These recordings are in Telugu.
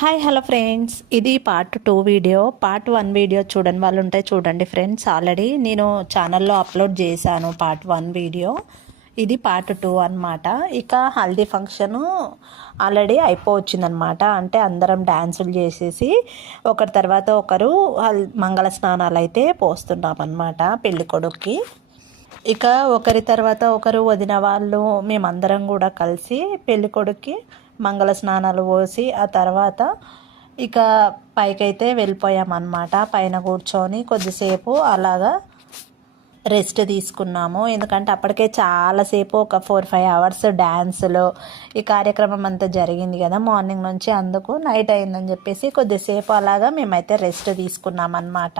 హాయ్ హలో ఫ్రెండ్స్, ఇది పార్ట్ 2 వీడియో. పార్ట్ 1 వీడియో చూడని వాళ్ళు ఉంటే చూడండి ఫ్రెండ్స్. ఆల్రెడీ నేను ఛానల్లో అప్లోడ్ చేశాను పార్ట్ 1 వీడియో. ఇది పార్ట్ 2 అనమాట. ఇక హల్దీ ఫంక్షను ఆల్రెడీ అయిపోవచ్చిందనమాట. అంటే అందరం డ్యాన్సులు చేసేసి ఒకరి తర్వాత ఒకరు మంగళ స్నానాలు అయితే పోస్తున్నాం అనమాట పెళ్ళికొడుక్కి. ఇక ఒకరి తర్వాత ఒకరు వదిన వాళ్ళు మేమందరం కూడా కలిసి పెళ్ళికొడుక్కి మంగళ స్నానాలు పోసి ఆ తర్వాత ఇక పైకైతే వెళ్ళిపోయామన్నమాట. పైన కూర్చొని కొద్దిసేపు అలాగా రెస్ట్ తీసుకున్నాము. ఎందుకంటే అప్పటికే చాలాసేపు ఒక 4-5 అవర్స్ డ్యాన్సులు ఈ కార్యక్రమం అంతా జరిగింది కదా మార్నింగ్ నుంచి. అందుకు నైట్ అయిందని చెప్పేసి కొద్దిసేపు అలాగా మేమైతే రెస్ట్ తీసుకున్నాం అన్నమాట.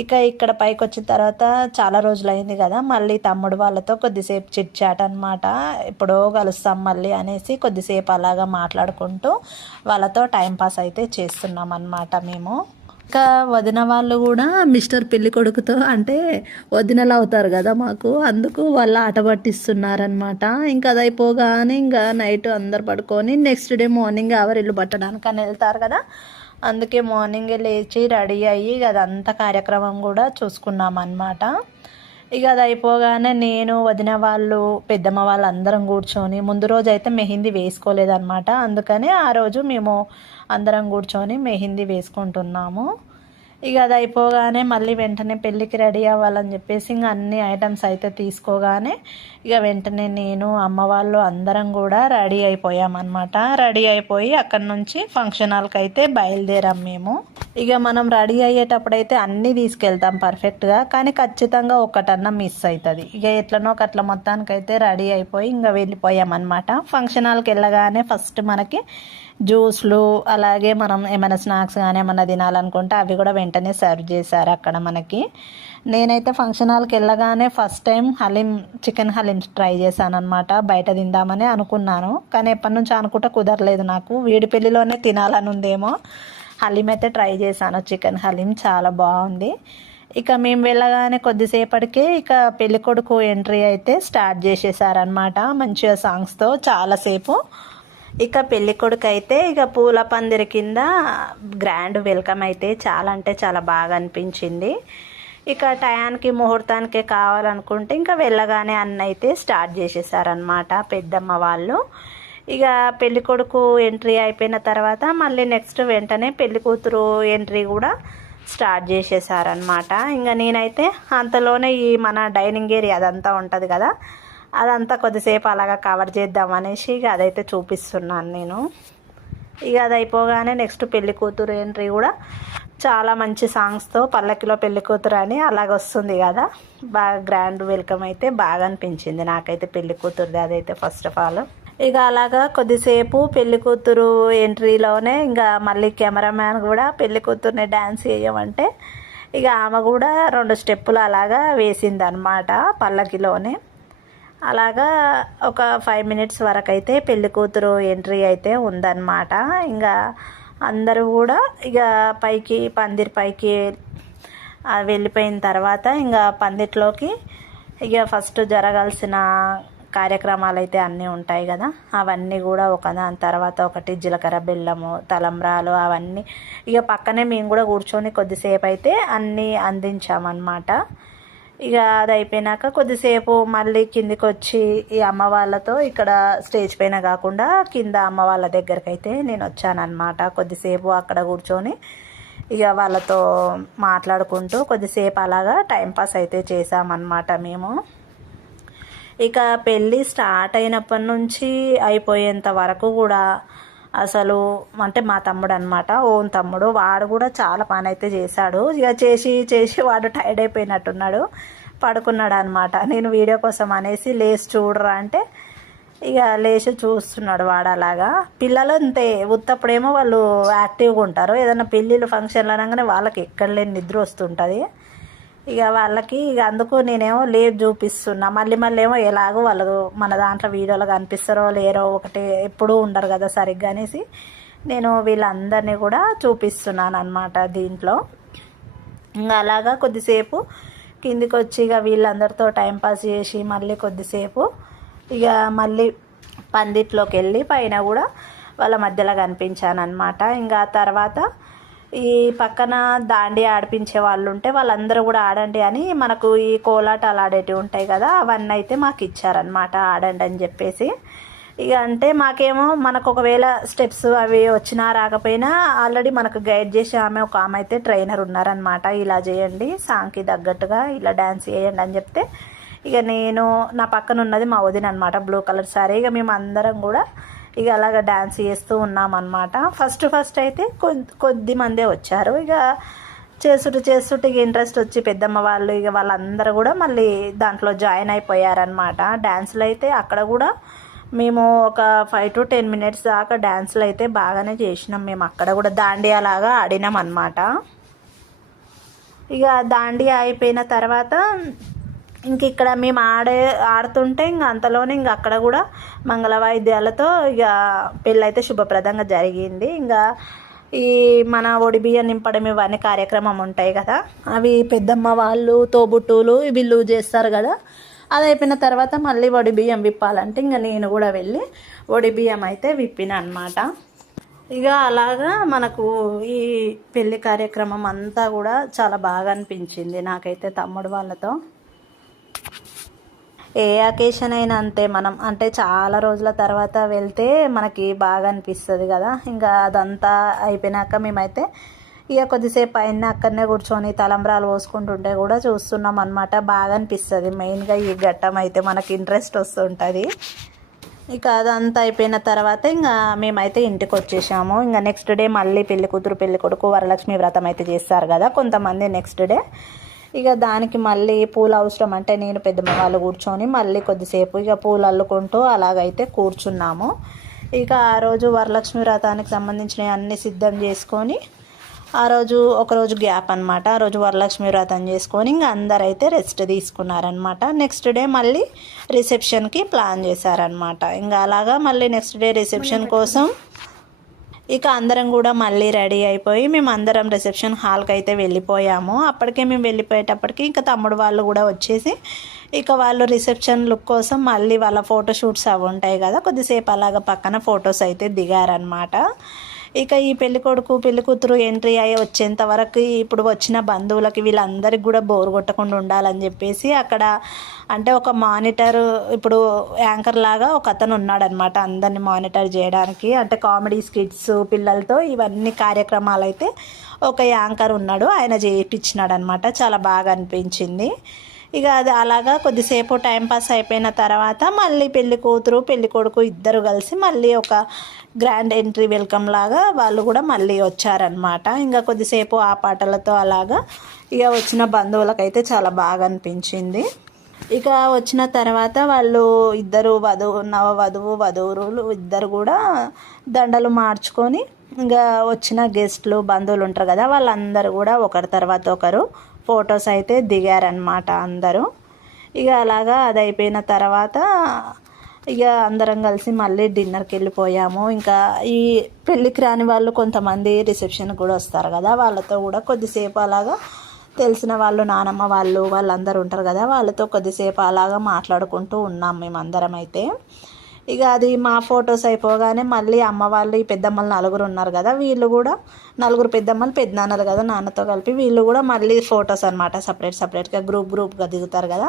ఇక ఇక్కడ పైకి వచ్చిన తర్వాత చాలా రోజులు అయింది కదా, మళ్ళీ తమ్ముడు వాళ్ళతో కొద్దిసేపు చిట్ చాట్ అనమాట. ఎప్పుడో కలుస్తాం మళ్ళీ అనేసి కొద్దిసేపు అలాగా మాట్లాడుకుంటూ వాళ్ళతో టైంపాస్ అయితే చేస్తున్నాం అన్నమాట మేము. ఇంకా వదిన వాళ్ళు కూడా మిస్టర్ పెళ్లి కొడుకుతో అంటే వదినలు అవుతారు కదా మాకు, అందుకు వాళ్ళు ఆట పట్టిస్తున్నారనమాట. ఇంకా అది అయిపోగానే ఇంకా నైట్ అందరు పడుకొని నెక్స్ట్ డే మార్నింగ్ ఎవరు ఇల్లు పట్టడానికి అని వెళ్తారు కదా, అందుకే మార్నింగే లేచి రెడీ అయ్యి అదంతా కార్యక్రమం కూడా చూసుకున్నాం అన్నమాట. ఇక అది అయిపోగానే నేను వదిన వాళ్ళు పెద్దమ్మ వాళ్ళు అందరం కూర్చొని, ముందు రోజు అయితే మెహందీ వేసుకోలేదన్నమాట. అందుకని ఆ రోజు మేము అందరం కూర్చొని మెహందీ వేసుకుంటున్నాము. ఇక అది అయిపోగానే మళ్ళీ వెంటనే పెళ్ళికి రెడీ అవ్వాలని చెప్పేసి ఇంకా అన్ని ఐటమ్స్ అయితే తీసుకోగానే ఇక వెంటనే నేను అమ్మ వాళ్ళు అందరం కూడా రెడీ అయిపోయామన్నమాట. రెడీ అయిపోయి అక్కడి నుంచి ఫంక్షన్ హాల్కి అయితే బయలుదేరాం మేము. ఇక మనం రెడీ అయ్యేటప్పుడైతే అన్నీ తీసుకెళ్తాం పర్ఫెక్ట్గా, కానీ ఖచ్చితంగా ఒకటన్నా మిస్ అవుతుంది. ఇక ఎట్లనో అట్లా మొత్తానికైతే రెడీ అయిపోయి ఇంకా వెళ్ళిపోయామన్నమాట. ఫంక్షన్ హాల్కి వెళ్ళగానే ఫస్ట్ మనకి జ్యూస్లు అలాగే మనం ఏమైనా స్నాక్స్ కానీ ఏమైనా తినాలనుకుంటే అవి కూడా వెంటనే సర్వ్ చేశారు అక్కడ మనకి. నేనైతే ఫంక్షన్ హాల్కి వెళ్ళగానే first time chicken haleem try చేశాను అనమాట. బయట తిందామని అనుకున్నాను, కానీ ఎప్పటి నుంచి అనుకుంటే కుదరలేదు నాకు. వీడి పెళ్ళిలోనే తినాలని ఉందేమో. హలీం అయితే ట్రై చేశాను, చికెన్ హలీం చాలా బాగుంది. ఇక మేము వెళ్ళగానే కొద్దిసేపటికే ఇక పెళ్ళికొడుకు ఎంట్రీ అయితే స్టార్ట్ చేసేసారనమాట మంచిగా సాంగ్స్తో చాలాసేపు. ఇక పెళ్ళికొడుకు అయితే ఇక పూల పందిరి కింద గ్రాండ్ వెల్కమ్ అయితే చాలా అంటే చాలా బాగా అనిపించింది. ఇక టయానికి ముహూర్తానికే కావాలనుకుంటే ఇంకా వెళ్ళగానే అన్న అయితే స్టార్ట్ చేసేసారనమాట పెద్దమ్మ వాళ్ళు. ఇక పెళ్ళికొడుకు ఎంట్రీ అయిపోయిన తర్వాత మళ్ళీ నెక్స్ట్ వెంటనే పెళ్ళికూతురు ఎంట్రీ కూడా స్టార్ట్ చేసేసారనమాట. ఇంకా నేనైతే అంతలోనే ఈ మన డైనింగ్ ఏరియా అదంతా ఉంటుంది కదా, అదంతా కొద్దిసేపు అలాగా కవర్ చేద్దాం అనేసి ఇక అదైతే చూపిస్తున్నాను నేను. ఇక అది అయిపోగానే నెక్స్ట్ పెళ్లి కూతురు ఎంట్రీ కూడా చాలా మంచి సాంగ్స్తో పల్లకిలో పెళ్లి కూతురు అని అలాగ వస్తుంది కదా, బాగా గ్రాండ్ వెల్కమ్ అయితే బాగా అనిపించింది నాకైతే పెళ్లి కూతురుది అదైతే ఫస్ట్ ఆఫ్ ఆల్. ఇక అలాగా కొద్దిసేపు పెళ్లి కూతురు ఎంట్రీలోనే ఇంకా మళ్ళీ కెమెరామ్యాన్ కూడా పెళ్లి కూతుర్ని డ్యాన్స్ చేయమంటే ఇక ఆమె కూడా 2 స్టెప్పులు అలాగా వేసిందనమాట పల్లకిలోనే. అలాగా ఒక 5 మినిట్స్ వరకు అయితే పెళ్లి కూతురు ఎంట్రీ అయితే ఉందన్నమాట. ఇంకా అందరూ కూడా ఇక పందిరి పైకి వెళ్ళిపోయిన తర్వాత ఇంకా పందిట్లోకి ఇక ఫస్ట్ జరగాల్సిన కార్యక్రమాలు అయితే అన్నీ ఉంటాయి కదా, అవన్నీ కూడా ఒకదాని తర్వాత ఒకటి జీలకర్ర బెల్లము తలంబ్రాలు అవన్నీ ఇక పక్కనే మేము కూడా కూర్చొని కొద్దిసేపు అయితే అన్నీ అందించామన్నమాట. ఇక అది అయిపోయినాక కొద్దిసేపు మళ్ళీ కిందికి వచ్చి ఈ అమ్మ వాళ్ళతో ఇక్కడ స్టేజ్ పైన కాకుండా కింద అమ్మ వాళ్ళ దగ్గరికి అయితే నేను వచ్చానన్నమాట. కొద్దిసేపు అక్కడ కూర్చొని ఇక వాళ్ళతో మాట్లాడుకుంటూ కొద్దిసేపు అలాగా టైంపాస్ అయితే చేసామన్నమాట మేము. ఇక పెళ్ళి స్టార్ట్ అయినప్పటి నుంచి అయిపోయేంత వరకు కూడా అసలు అంటే మా తమ్ముడు అనమాట, ఓన్ తమ్ముడు, వాడు కూడా చాలా పని అయితే చేశాడు. ఇక చేసి వాడు టైర్డ్ అయిపోయినట్టున్నాడు, పడుకున్నాడు అనమాట. నేను వీడియో కోసం అనేసి లేచి చూడరా అంటే ఇక లేచి చూస్తున్నాడు వాడు. అలాగా పిల్లలు అంతే, ఉత్తప్పుడేమో వాళ్ళు యాక్టివ్గా ఉంటారు, ఏదైనా పెళ్ళిళ్ళు ఫంక్షన్లు అనగానే వాళ్ళకి ఎక్కడ లేని నిద్ర వస్తుంటుంది. ఇక వాళ్ళకి ఇక అందుకు నేనేమో లేపు చూపిస్తున్నా, మళ్ళీ ఏమో ఎలాగో వాళ్ళు మన దాంట్లో వీడియోలో కనిపిస్తారో లేరో ఒకటి ఎప్పుడూ ఉండరు కదా సరిగ్గా అనేసి నేను వీళ్ళందరినీ కూడా చూపిస్తున్నాను అనమాట దీంట్లో. ఇంకా అలాగా కొద్దిసేపు కిందికి వచ్చి ఇక వీళ్ళందరితో టైంపాస్ చేసి మళ్ళీ కొద్దిసేపు ఇక మళ్ళీ పందిట్లోకి వెళ్ళి పైన కూడా వాళ్ళ మధ్యలో కనిపించాను అనమాట. ఇంకా తర్వాత ఈ పక్కన దాండి ఆడిపించే వాళ్ళు ఉంటే వాళ్ళందరూ కూడా ఆడండి అని మనకు ఈ కోలాటాలు ఆడేటివి ఉంటాయి కదా, అవన్నీ అయితే మాకు ఇచ్చారనమాట, ఆడండి అని చెప్పేసి. ఇక అంటే మాకేమో మనకు ఒకవేళ స్టెప్స్ అవి వచ్చినా రాకపోయినా ఆల్రెడీ మనకు గైడ్ చేసే ఒక ఆమె అయితే ట్రైనర్ ఉన్నారనమాట. ఇలా చేయండి, సాంగ్కి తగ్గట్టుగా ఇలా డ్యాన్స్ చేయండి అని చెప్తే ఇక నేను నా పక్కన ఉన్నది మా వదిన అనమాట, బ్లూ కలర్ సారీ. ఇక మేము అందరం కూడా ఇక అలాగ డ్యాన్స్ చేస్తూ ఉన్నామన్నమాట. ఫస్ట్ అయితే కొద్ది మందే వచ్చారు. ఇక చేస్తుంటే ఇక ఇంట్రెస్ట్ వచ్చి పెద్దమ్మ వాళ్ళు ఇక వాళ్ళందరూ కూడా మళ్ళీ దాంట్లో జాయిన్ అయిపోయారనమాట. డ్యాన్సులు అయితే అక్కడ కూడా మేము ఒక 5 to 10 minutes దాకా డ్యాన్సులు అయితే బాగానే చేసినాం. మేము అక్కడ కూడా దాండియా లాగా ఆడినాం అనమాట. ఇక దాండియా అయిపోయిన తర్వాత ఇంక ఇక్కడ మేము ఆడుతుంటే ఇంక అంతలోనే ఇంక అక్కడ కూడా మంగళ వాయిద్యాలతో ఇక పెళ్ళైతే శుభప్రదంగా జరిగింది. ఇంకా ఈ మన ఒడి బియ్యం నింపడం ఇవన్నీ కార్యక్రమం ఉంటాయి కదా, అవి పెద్దమ్మ వాళ్ళు తోబుట్టువులు వీళ్ళు చేస్తారు కదా. అది అయిపోయిన తర్వాత మళ్ళీ ఒడి బియ్యం విప్పాలంటే ఇంకా నేను కూడా వెళ్ళి ఒడి బియ్యం అయితే విప్పిన అనమాట. ఇక అలాగా మనకు ఈ పెళ్లి కార్యక్రమం అంతా కూడా చాలా బాగా అనిపించింది నాకైతే తమ్ముడు వాళ్ళతో. ఏ అకేషన్ అయినా అంతే, మనం అంటే చాలా రోజుల తర్వాత వెళ్తే మనకి బాగా అనిపిస్తుంది కదా. ఇంకా అదంతా అయిపోయినాక మేమైతే ఇక కొద్దిసేపు అయినా అక్కడనే కూర్చొని తలంబ్రాలు పోసుకుంటుంటే కూడా చూస్తున్నాం అనమాట. బాగా అనిపిస్తుంది. మెయిన్గా ఈ ఘట్టం అయితే మనకి ఇంట్రెస్ట్ వస్తుంటుంది. ఇక అదంతా అయిపోయిన తర్వాత ఇంకా మేమైతే ఇంటికి వచ్చేసాము. ఇంకా నెక్స్ట్ డే మళ్ళీ పెళ్లి కూతురు పెళ్లి కొడుకు వరలక్ష్మి వ్రతం అయితే చేస్తారు కదా కొంతమంది నెక్స్ట్ డే. ఇక దానికి మళ్ళీ పూలు అవసరం అంటే నేను పెద్దమ్మ వాళ్ళు కూర్చొని మళ్ళీ కొద్దిసేపు ఇక పూలు అల్లుకుంటూ అలాగైతే కూర్చున్నాము. ఇక ఆ రోజు వరలక్ష్మి వ్రతానికి సంబంధించిన అన్ని సిద్ధం చేసుకొని ఆ రోజు ఒకరోజు గ్యాప్ అనమాట. ఆ రోజు వరలక్ష్మి వ్రతం చేసుకొని ఇంకా అందరైతే రెస్ట్ తీసుకున్నారనమాట. నెక్స్ట్ డే మళ్ళీ రిసెప్షన్కి ప్లాన్ చేశారనమాట. ఇంకా అలాగా మళ్ళీ నెక్స్ట్ డే రిసెప్షన్ కోసం ఇక అందరం కూడా మళ్ళీ రెడీ అయిపోయి మేము అందరం రిసెప్షన్ హాల్కి అయితే వెళ్ళిపోయాము. అప్పటికే మేము వెళ్ళిపోయేటప్పటికి ఇంకా తమ్ముడు వాళ్ళు కూడా వచ్చేసి ఇక వాళ్ళు రిసెప్షన్ లుక్ కోసం మళ్ళీ వాళ్ళ ఫోటోషూట్స్ అవి ఉంటాయి కదా, కొద్దిసేపు అలాగ పక్కన ఫొటోస్ అయితే దిగారనమాట. ఇక ఈ పెళ్లి కొడుకు పెళ్లి కూతురు ఎంట్రీ అయ్యి వచ్చేంత వరకు ఇప్పుడు వచ్చిన బంధువులకి వీళ్ళందరికీ కూడా బోర్ కొట్టకుండా ఉండాలని చెప్పేసి అక్కడ అంటే ఒక మానిటర్, ఇప్పుడు యాంకర్ లాగా ఒక అతను ఉన్నాడనమాట అందరిని మానిటర్ చేయడానికి. అంటే కామెడీ స్కిట్స్ పిల్లలతో ఇవన్నీ కార్యక్రమాలు అయితే ఒక యాంకర్ ఉన్నాడు, ఆయన చేయించినాడు అనమాట. చాలా బాగా అనిపించింది. ఇక అది అలాగా కొద్దిసేపు టైంపాస్ అయిపోయిన తర్వాత మళ్ళీ పెళ్లి కూతురు పెళ్లి కొడుకు ఇద్దరు కలిసి మళ్ళీ ఒక గ్రాండ్ ఎంట్రీ వెల్కమ్ లాగా వాళ్ళు కూడా మళ్ళీ వచ్చారనమాట. ఇంకా కొద్దిసేపు ఆ పాటలతో అలాగా ఇక వచ్చిన బంధువులకైతే చాలా బాగా అనిపించింది. ఇక వచ్చిన తర్వాత వాళ్ళు ఇద్దరు వధువులు ఇద్దరు కూడా దండలు మార్చుకొని ఇంకా వచ్చిన గెస్ట్లు బంధువులు ఉంటారు కదా, వాళ్ళందరూ కూడా ఒకరి తర్వాత ఒకరు ఫొటోస్ అయితే దిగారనమాట అందరూ. ఇక అలాగా అది అయిపోయిన తర్వాత ఇక అందరం కలిసి మళ్ళీ డిన్నర్కి వెళ్ళిపోయాము. ఇంకా ఈ పెళ్ళికి రాని వాళ్ళు కొంతమంది రిసెప్షన్కి కూడా వస్తారు కదా, వాళ్ళతో కూడా కొద్దిసేపు అలాగా తెలిసిన వాళ్ళు నానమ్మ వాళ్ళందరూ ఉంటారు కదా, వాళ్ళతో కొద్దిసేపు అలాగా మాట్లాడుకుంటూ ఉన్నాం మేమందరం అయితే. ఇక అది మా ఫొటోస్ అయిపోగానే మళ్ళీ అమ్మ వాళ్ళు ఈ పెద్దమ్మలు నలుగురు ఉన్నారు కదా, వీళ్ళు కూడా నలుగురు పెద్దమ్మలు పెద్దనాన్నలు కదా నాన్నతో కలిపి వీళ్ళు కూడా మళ్ళీ ఫొటోస్ అనమాట సపరేట్గా గ్రూప్గా దిగుతారు కదా,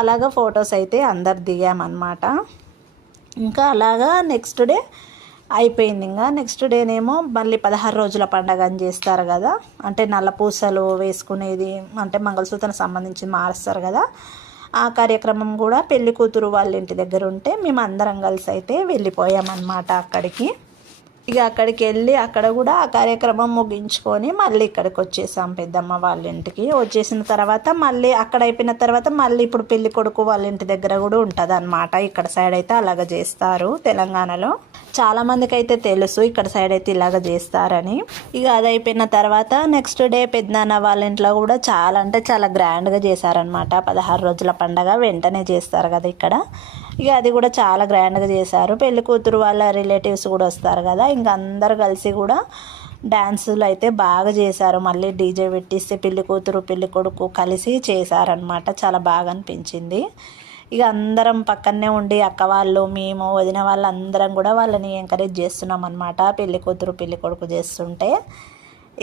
అలాగా ఫొటోస్ అయితే అందరు దిగామన్నమాట. ఇంకా అలాగా నెక్స్ట్ డే అయిపోయింది. ఇంకా నెక్స్ట్ డేనేమో మళ్ళీ 16 రోజుల పండగ అని చేస్తారు కదా, అంటే నల్ల పూసలు వేసుకునేది అంటే మంగళసూత్రం సంబంధించి మారుస్తారు కదా, ఆ కార్యక్రమం కూడా పెళ్లి కూతురు వాళ్ళ ఇంటి దగ్గర ఉంటే మేము అందరం కలిసి అయితే వెళ్ళిపోయామన్నమాట అక్కడికి. ఇక అక్కడికి వెళ్ళి అక్కడ కూడా ఆ కార్యక్రమం ముగించుకొని మళ్ళీ ఇక్కడికి వచ్చేసాం పెద్దమ్మ వాళ్ళ ఇంటికి. వచ్చేసిన తర్వాత మళ్ళీ అక్కడ అయిపోయిన తర్వాత మళ్ళీ ఇప్పుడు పెళ్లి కొడుకు వాళ్ళ ఇంటి దగ్గర కూడా ఉంటుంది అనమాట. ఇక్కడ సైడ్ అయితే అలాగ చేస్తారు తెలంగాణలో. చాలామందికి అయితే తెలుసు ఇక్కడ సైడ్ అయితే ఇలాగ చేస్తారని. ఇక అది అయిపోయిన తర్వాత నెక్స్ట్ డే పెద్దనాన్న వాళ్ళ ఇంట్లో కూడా చాలా అంటే చాలా గ్రాండ్గా చేశారనమాట. 16 రోజుల పండగ వెంటనే చేస్తారు కదా ఇక్కడ. ఇక అది కూడా చాలా గ్రాండ్గా చేశారు. పెళ్లి కూతురు వాళ్ళ రిలేటివ్స్ కూడా వస్తారు కదా, ఇంకా అందరు కలిసి కూడా డ్యాన్సులు అయితే బాగా చేశారు. మళ్ళీ డీజే పెట్టిస్తే పెళ్లి కూతురు పెళ్లి కొడుకు కలిసి చేశారనమాట. చాలా బాగా అనిపించింది. ఇక అందరం పక్కనే ఉండి అక్క వాళ్ళు మేము వదిన వాళ్ళు అందరం కూడా వాళ్ళని ఎంకరేజ్ చేస్తున్నాం అనమాట. పెళ్లి కూతురు పెళ్లి కొడుకు చేస్తుంటే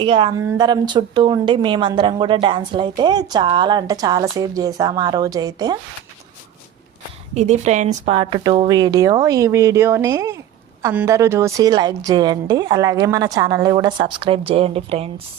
ఇక అందరం చుట్టూ ఉండి మేమందరం కూడా డ్యాన్సులు అయితే చాలా అంటే చాలాసేపు చేసాము ఆ రోజైతే. ఇది ఫ్రెండ్స్ పార్ట్ 2 వీడియో. ఈ వీడియోని అందరూ చూసి లైక్ చేయండి, అలాగే మన ఛానల్ని కూడా సబ్స్క్రైబ్ చేయండి ఫ్రెండ్స్.